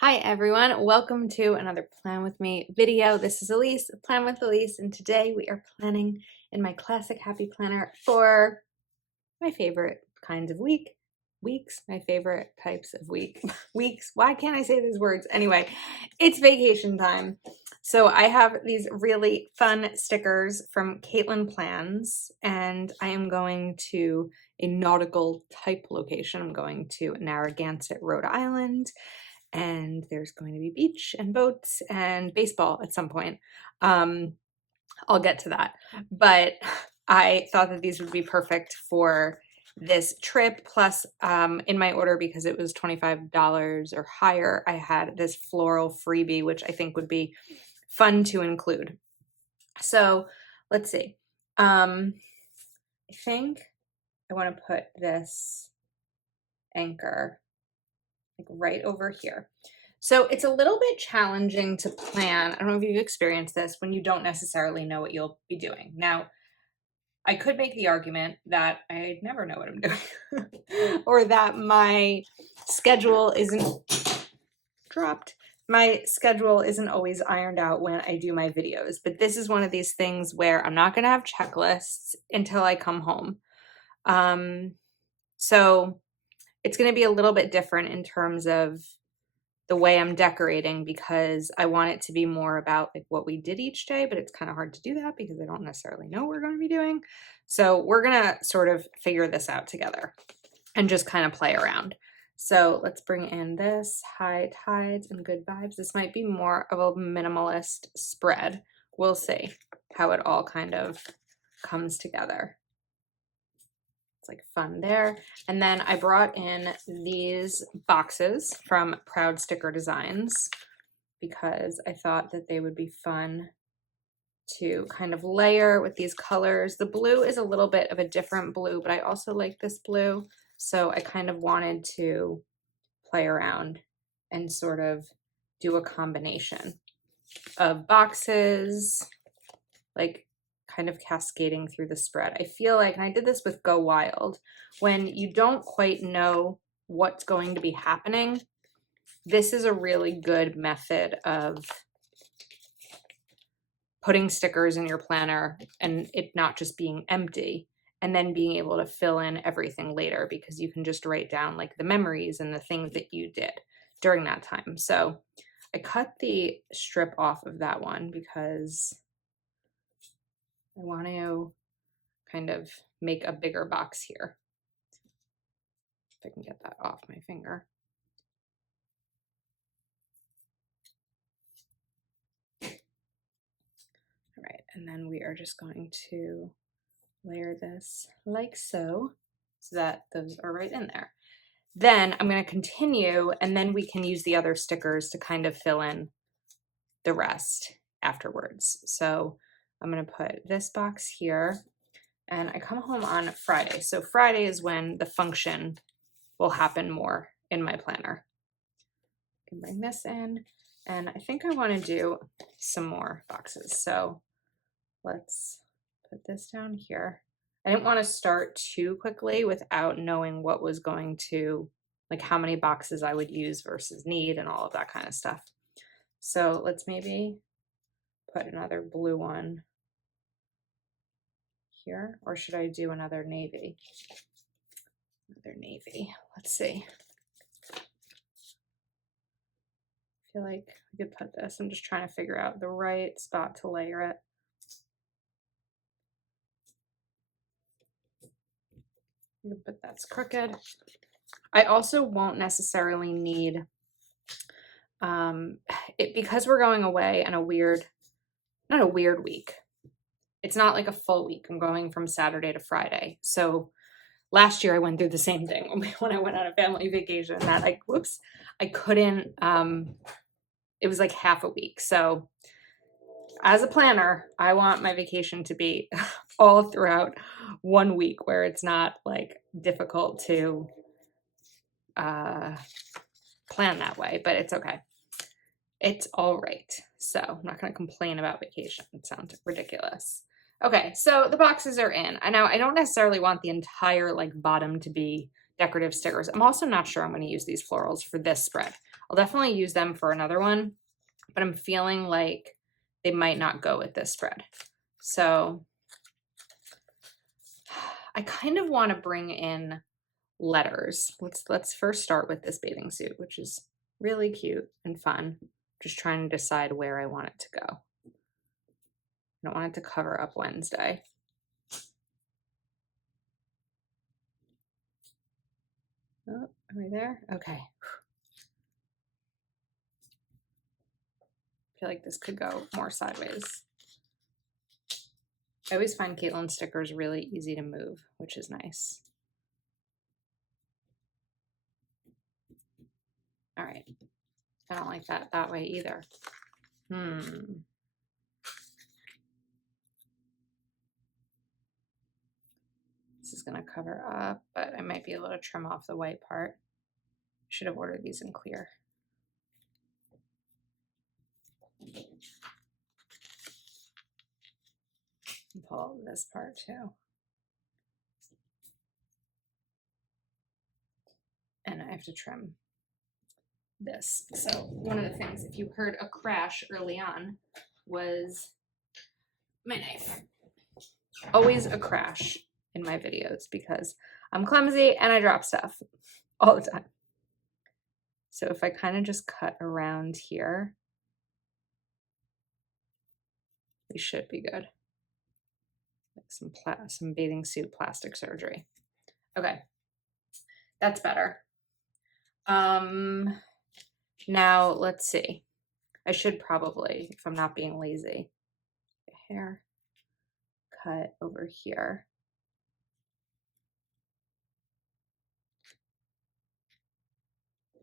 Hi everyone, welcome to another Plan With Me video. This is Elise, Plan with Elise, and today we are planning in my classic happy planner for my favorite kinds of weeks, my favorite types of weeks. Why can't I say these words? Anyway, it's vacation time. So I have these really fun stickers from Caitlin Plans, and I am going to a nautical type location. I'm going to Narragansett, Rhode Island, and there's going to be beach and boats and baseball at some point. I'll get to that, but I thought that these would be perfect for this trip. Plus, in my order, because it was $25 or higher, I had this floral freebie, which I think would be fun to include. So let's see. I think I want to put this anchor like right over here. So it's a little bit challenging to plan. I don't know if you've experienced this when you don't necessarily know what you'll be doing. Now, I could make the argument that I never know what I'm doing or that my schedule isn't dropped. My schedule isn't always ironed out when I do my videos, but this is one of these things where I'm not going to have checklists until I come home. So it's going to be a little bit different in terms of the way I'm decorating, because I want it to be more about like what we did each day, but it's kind of hard to do that because I don't necessarily know what we're going to be doing. So we're going to sort of figure this out together and just kind of play around. So let's bring in this high tides and good vibes. This might be more of a minimalist spread. We'll see how it all kind of comes together. It's like fun there. And then I brought in these boxes from Proud Sticker Designs because I thought that they would be fun to kind of layer with these colors. The blue is a little bit of a different blue, but I also like this blue. So I kind of wanted to play around and sort of do a combination of boxes, like kind of cascading through the spread. I feel like, and I did this with Go Wild, when you don't quite know what's going to be happening, this is a really good method of putting stickers in your planner and it not just being empty, and then being able to fill in everything later because you can just write down like the memories and the things that you did during that time. So I cut the strip off of that one because I want to kind of make a bigger box here. If I can get that off my finger. All right, and then we are just going to layer this like so that those are right in there. Then I'm going to continue, and then we can use the other stickers to kind of fill in the rest afterwards. So I'm going to put this box here, and I come home on Friday. So Friday is when the function will happen more in my planner. I can bring this in, and I think I want to do some more boxes. So let's put this down here. I didn't want to start too quickly without knowing what was going to, like how many boxes I would use versus need and all of that kind of stuff. So let's maybe put another blue one here, or should I do another navy? Another navy. Let's see. I feel like I could put this. I'm just trying to figure out the right spot to layer it. But that's crooked. I also won't necessarily need it because we're going away on a weird, not a weird week. It's not like a full week. I'm going from Saturday to Friday. So last year I went through the same thing when I went on a family vacation, that like, whoops, I couldn't, it was like half a week. So as a planner, I want my vacation to be all throughout 1 week where it's not like difficult to plan that way, but it's okay. It's all right. So I'm not going to complain about vacation. It sounds ridiculous. Okay, so the boxes are in. I know I don't necessarily want the entire like bottom to be decorative stickers. I'm also not sure I'm going to use these florals for this spread. I'll definitely use them for another one, but I'm feeling like they might not go with this spread. So I kind of want to bring in letters. Let's first start with this bathing suit, which is really cute and fun. Just trying to decide where I want it to go. I don't want it to cover up Wednesday. Oh, are we there? Okay. I feel like this could go more sideways. I always find Caitlin stickers really easy to move, which is nice. All right. I don't like that way either. This is going to cover up, but I might be able to trim off the white part. Should have ordered these in clear. And pull this part too. And I have to trim this. So one of the things, if you heard a crash early on, was my knife. Always a crash in my videos because I'm clumsy and I drop stuff all the time. So if I kind of just cut around here, we should be good. Like some bathing suit plastic surgery. Okay, that's better. Now let's see. I should probably, if I'm not being lazy, hair cut over here.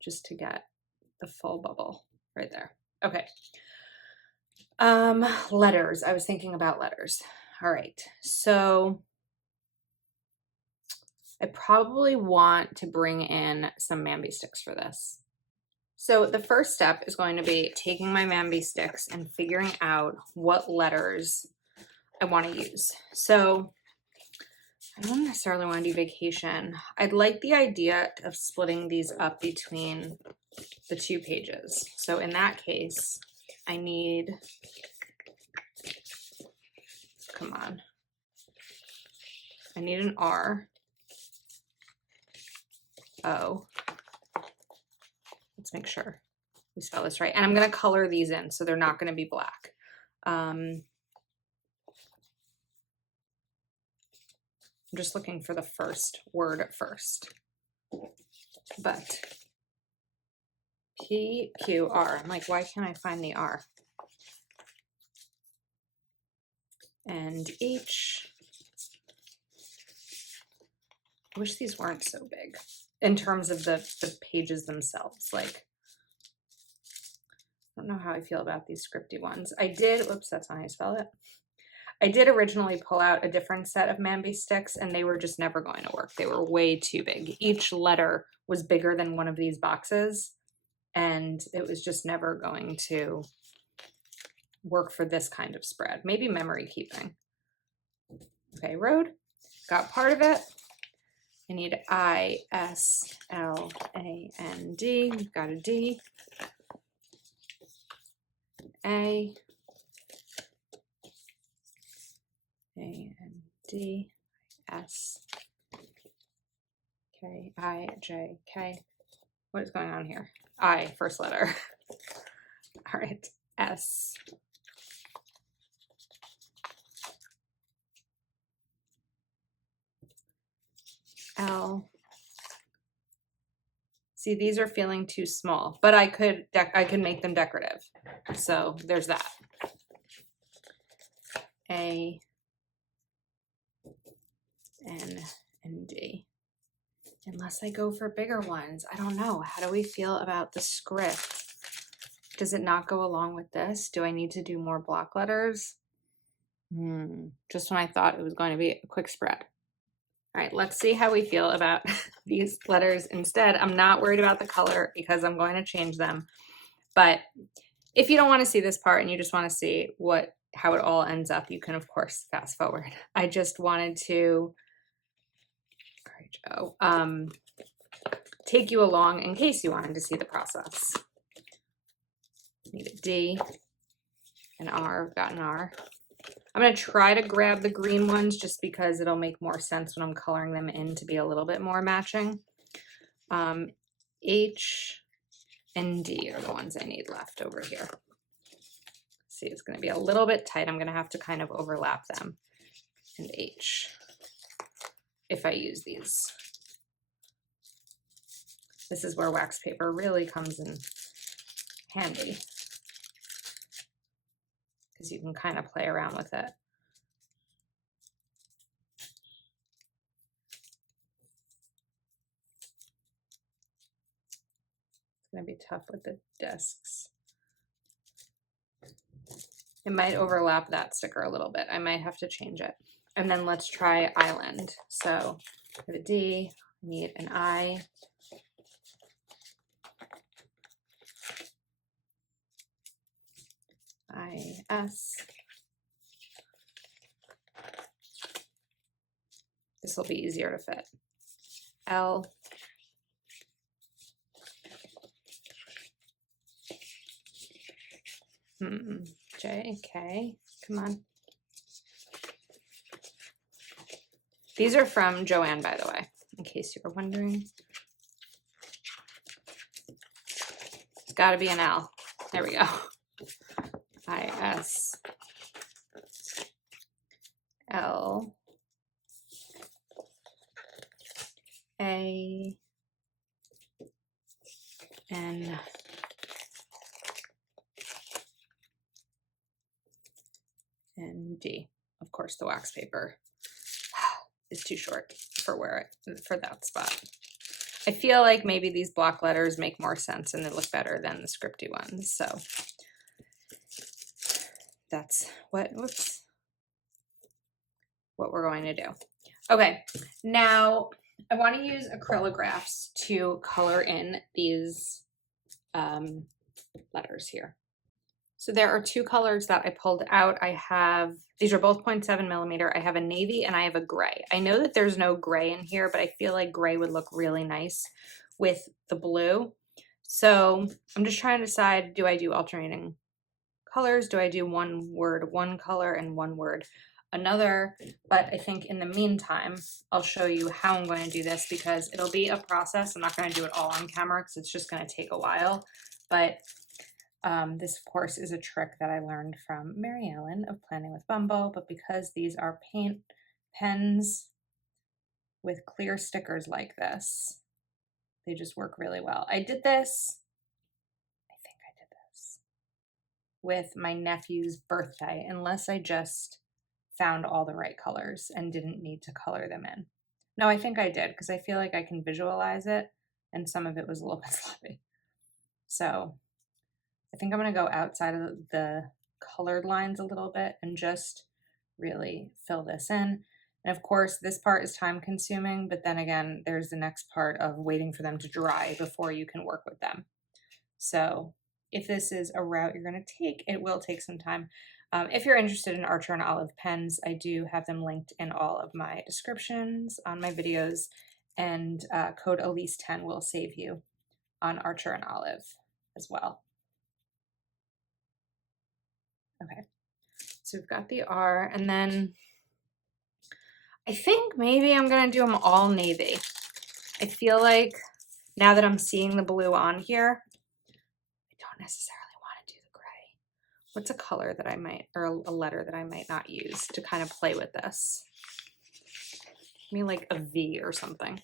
Just to get the full bubble right there. Okay. Letters. I was thinking about letters. All right. So I probably want to bring in some Mambi sticks for this. So the first step is going to be taking my Mambi sticks and figuring out what letters I want to use. So I don't necessarily want to do vacation. I'd like the idea of splitting these up between the 2 pages. So in that case, I need, come on, I need an R, O. Let's make sure we spell this right. And I'm going to color these in so they're not going to be black. I'm just looking for the first word at first. But PQR. I'm like, why can't I find the R? And H. I wish these weren't so big in terms of the pages themselves. Like, I don't know how I feel about these scripty ones. I did, whoops, that's not how you spell it. I did originally pull out a different set of Mambi sticks and they were just never going to work. They were way too big. Each letter was bigger than one of these boxes and it was just never going to work for this kind of spread. Maybe memory keeping. Okay, road. Got part of it. I need I-S-L-A-N-D. We've got a D. A. A-N-D. S. K. I-J. K. What is going on here? I, first letter. All right. S. L. See, these are feeling too small, but I could make them decorative. So there's that. A, N, and D. Unless I go for bigger ones. I don't know. How do we feel about the script? Does it not go along with this? Do I need to do more block letters? Just when I thought it was going to be a quick spread. All right, let's see how we feel about these letters instead. I'm not worried about the color because I'm going to change them. But if you don't want to see this part and you just want to see how it all ends up, you can, of course, fast forward. I just wanted to take you along in case you wanted to see the process. Need a D, an R, I've got an R. I'm gonna try to grab the green ones just because it'll make more sense when I'm coloring them in to be a little bit more matching. H and D are the ones I need left over here. See, it's gonna be a little bit tight. I'm gonna have to kind of overlap them. And H, if I use these. This is where wax paper really comes in handy, because you can kind of play around with it. It's gonna be tough with the discs. It might overlap that sticker a little bit. I might have to change it. And then let's try island. So I have a D, need an I. IS. This will be easier to fit. L. J, K, come on. These are from Joann, by the way, in case you were wondering. It's got to be an L. There we go. IS. L. A. N. And D. Of course, the wax paper is too short for that spot. I feel like maybe these block letters make more sense and they look better than the scripty ones. So that's what we're going to do. Okay, now I want to use acrylographs to color in these letters here. So there are two colors that I pulled out. These are both 0.7 millimeter. I have a navy and I have a gray. I know that there's no gray in here, but I feel like gray would look really nice with the blue. So I'm just trying to decide, do I do alternating colors? Do I do one word, one color, and one word, another? But I think in the meantime, I'll show you how I'm going to do this because it'll be a process. I'm not going to do it all on camera because it's just going to take a while. But this, of course, is a trick that I learned from Mary Ellen of Planning with Bumbo, but because these are paint pens with clear stickers like this, they just work really well. I think I did this with my nephew's birthday, unless I just found all the right colors and didn't need to color them in. No, I think I did, because I feel like I can visualize it, and some of it was a little bit sloppy. So I think I'm going to go outside of the colored lines a little bit and just really fill this in. And of course, this part is time consuming, but then again, there's the next part of waiting for them to dry before you can work with them. So if this is a route you're going to take, it will take some time. If you're interested in Archer and Olive pens, I do have them linked in all of my descriptions on my videos, and code Elise10 will save you on Archer and Olive as well. Okay, so we've got the R, and then I think maybe I'm gonna do them all navy. I feel like now that I'm seeing the blue on here, I don't necessarily want to do the gray. What's a color that I might, or a letter that I might not use to kind of play with this? Maybe like a V or something.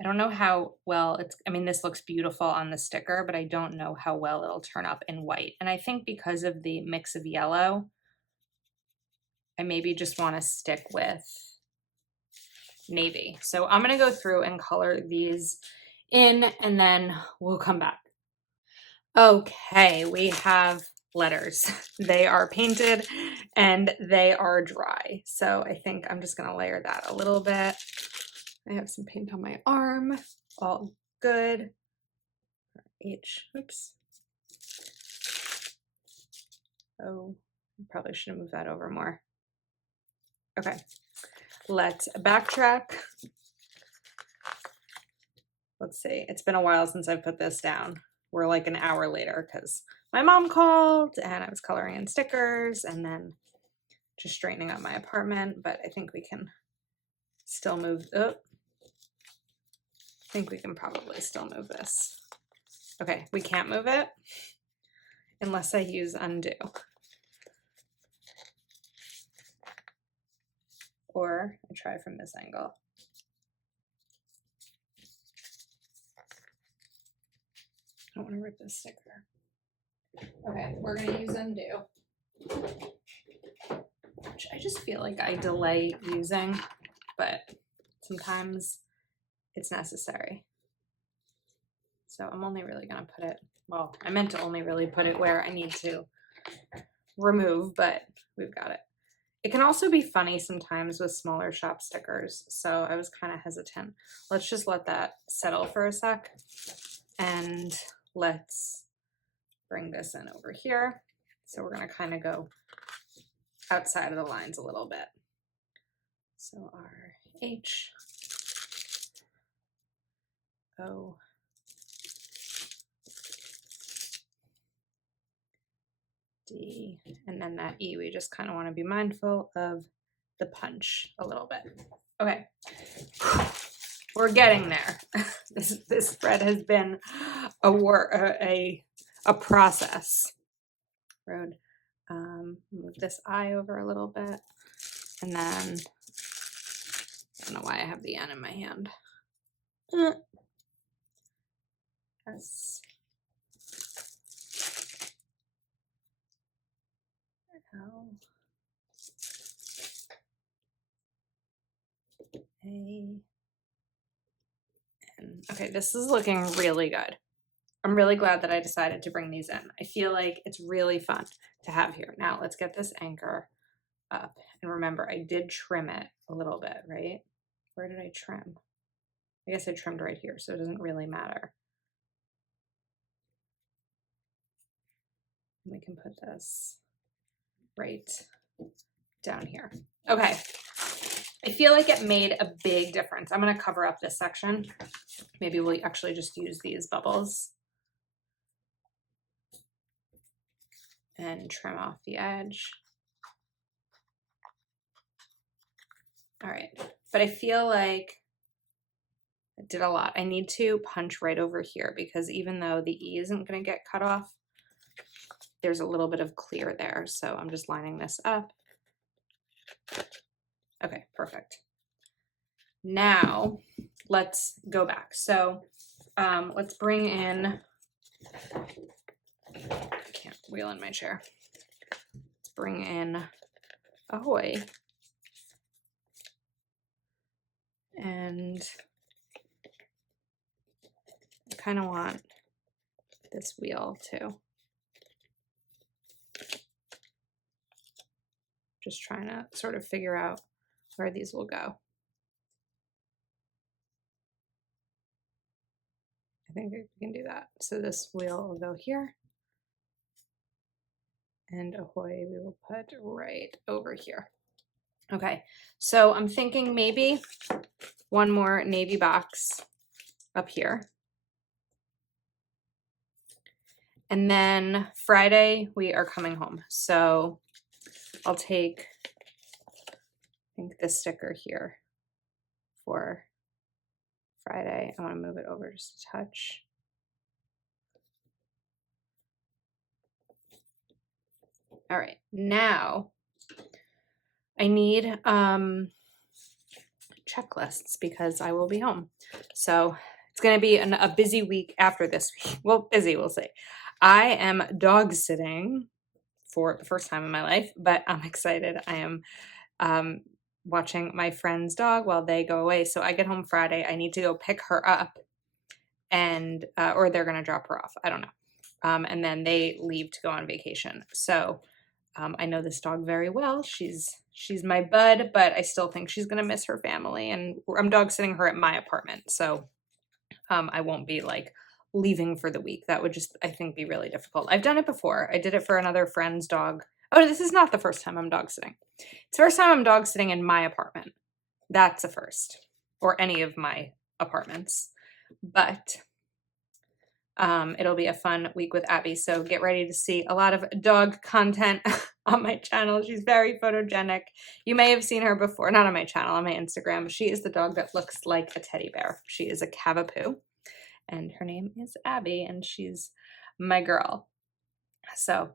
I don't know how well this looks beautiful on the sticker, but I don't know how well it'll turn up in white. And I think because of the mix of yellow, I maybe just want to stick with navy. So I'm going to go through and color these in, and then we'll come back. Okay, we have letters. They are painted and they are dry. So I think I'm just going to layer that a little bit. I have some paint on my arm, all good. H, oops. Oh, probably should have moved that over more. Okay, let's backtrack. let's see. It's been a while since I've put this down. We're like an hour later because my mom called and I was coloring in stickers and then just straightening up my apartment, but I think we can still move. Oh, I think we can probably still move this. Okay, we can't move it unless I use undo. Or I try from this angle. I don't want to rip this sticker. Okay, we're gonna use undo. Which I just feel like I delay using, but sometimes it's necessary. So I'm only really gonna put it, well, I meant to only really put it where I need to remove, but we've got it. It can also be funny sometimes with smaller shop stickers, so I was kind of hesitant. Let's just let that settle for a sec, and let's bring this in over here. So we're gonna kind of go outside of the lines a little bit. So our H, O, D, and then that E, we just kind of want to be mindful of the punch a little bit. Okay, we're getting there. This spread has been a process. Road, move this I over a little bit, and then I don't know why I have the N in my hand. S, L, A, N. Okay, this is looking really good. I'm really glad that I decided to bring these in. I feel like it's really fun to have here. Now let's get this anchor up. And remember, I did trim it a little bit, right? Where did I trim? I guess I trimmed right here, so it doesn't really matter. We can put this right down here. Okay. I feel like it made a big difference. I'm going to cover up this section. Maybe we'll actually just use these bubbles and trim off the edge. All right. But I feel like I did a lot. I need to punch right over here because even though the E isn't going to get cut off, there's a little bit of clear there. So I'm just lining this up. Okay, perfect. Now let's go back. So let's bring in, I can't wheel in my chair. Let's bring in Ahoy. And I kind of want this wheel too. Just trying to sort of figure out where these will go. I think we can do that. So this wheel will go here. And Ahoy we will put right over here. Okay, so I'm thinking maybe one more navy box up here. And then Friday we are coming home. So I'll take, I think, this sticker here for Friday. I want to move it over just a touch. All right, now I need checklists because I will be home. So it's going to be a busy week after this week. Well, busy, we'll say. I am dog sitting for the first time in my life, but I'm excited. I am watching my friend's dog while they go away. So I get home Friday. I need to go pick her up and, or they're going to drop her off. I don't know. And then they leave to go on vacation. So I know this dog very well. She's my bud, but I still think she's going to miss her family. And I'm dog sitting her at my apartment. So I won't be like leaving for the week. That would just, I think, be really difficult. I've done it before. I did it for another friend's dog. Oh, this is not the first time I'm dog sitting. It's the first time I'm dog sitting in my apartment. That's a first, or any of my apartments. but it'll be a fun week with Abby. So get ready to see a lot of dog content on my channel. She's very photogenic. You may have seen her before, not on my channel, on my Instagram. She is the dog that looks like a teddy bear. She is a Cavapoo, and her name is Abby, and she's my girl. So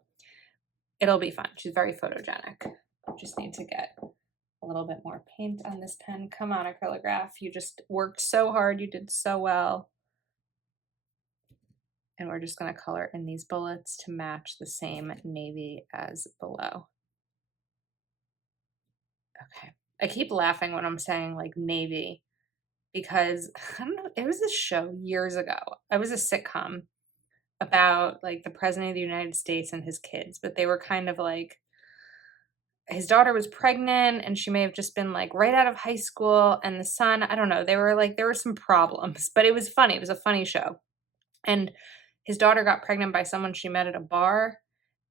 it'll be fun. She's very photogenic. Just need to get a little bit more paint on this pen. Come on, Acrylograph. You just worked so hard. You did so well. And we're just going to color in these bullets to match the same navy as below. Okay. I keep laughing when I'm saying like navy because I don't know, it was a show years ago. It was a sitcom about like the president of the United States and his kids, but they were kind of like, his daughter was pregnant and she may have just been like right out of high school, and the son, I don't know, they were like, there were some problems, but it was funny. It was a funny show. And his daughter got pregnant by someone she met at a bar,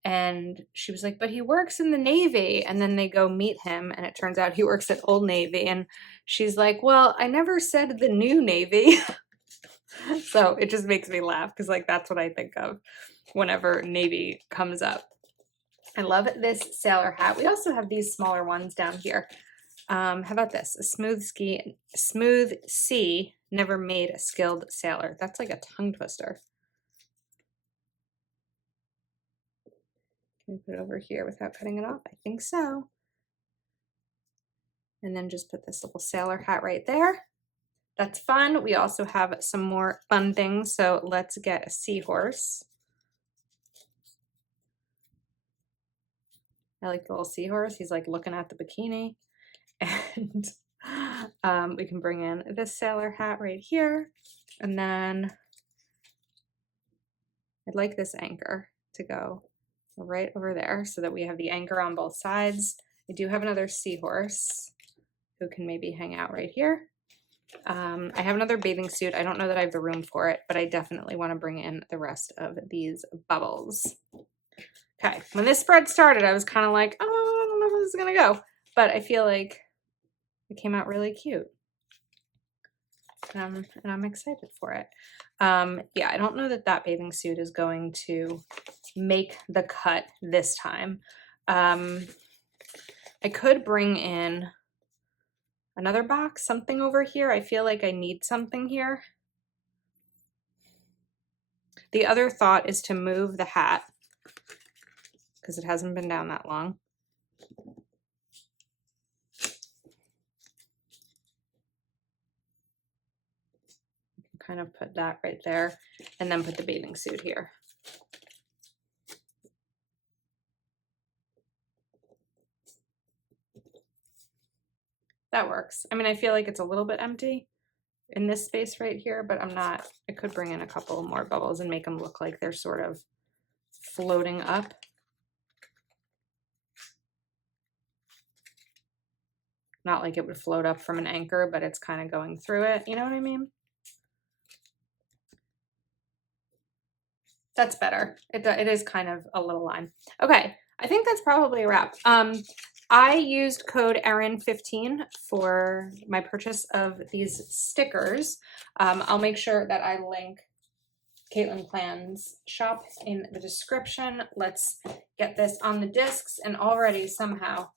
and she was like, but he works in the Navy. And then they go meet him, and it turns out he works at Old Navy. And she's like, well, I never said the new Navy. So it just makes me laugh because like that's what I think of whenever Navy comes up. I love this sailor hat. We also have these smaller ones down here. How about this? A smooth sea never made a skilled sailor. That's like a tongue twister. Can we put it over here without cutting it off? I think so. And then just put this little sailor hat right there. That's fun. We also have some more fun things. So let's get a seahorse. I like the little seahorse. He's like looking at the bikini. And we can bring in this sailor hat right here. And then I'd like this anchor to go right over there so that we have the anchor on both sides. I do have another seahorse who can maybe hang out right here. I have another bathing suit. I don't know that I have the room for it, but I definitely want to bring in the rest of these bubbles. Okay, when this spread started, I was kind of like, oh, I don't know how this is going to go. But I feel like it came out really cute. And I'm excited for it. Yeah, I don't know that that bathing suit is going to make the cut this time. I could bring in another box, something over here. I feel like I need something here. The other thought is to move the hat because it hasn't been down that long. Kind of put that right there and then put the bathing suit here. That works. I mean, I feel like it's a little bit empty in this space right here, but I'm not, I could bring in a couple more bubbles and make them look like they're sort of floating up. Not like it would float up from an anchor, but it's kind of going through it. You know what I mean? That's better. It is kind of a little line. Okay, I think that's probably a wrap. I used code Erin15 for my purchase of these stickers. I'll make sure that I link Caitlin Plan's shop in the description. Let's get this on the discs, and already somehow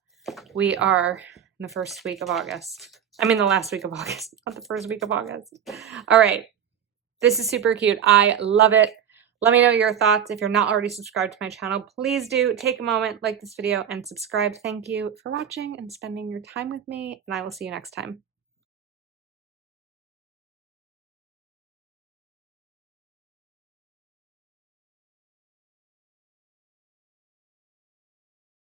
we are in the first week of August. I mean the last week of August, not the first week of August. All right, this is super cute. I love it. Let me know your thoughts. If you're not already subscribed to my channel, please do take a moment, like this video, and subscribe. Thank you for watching and spending your time with me, and I will see you next time.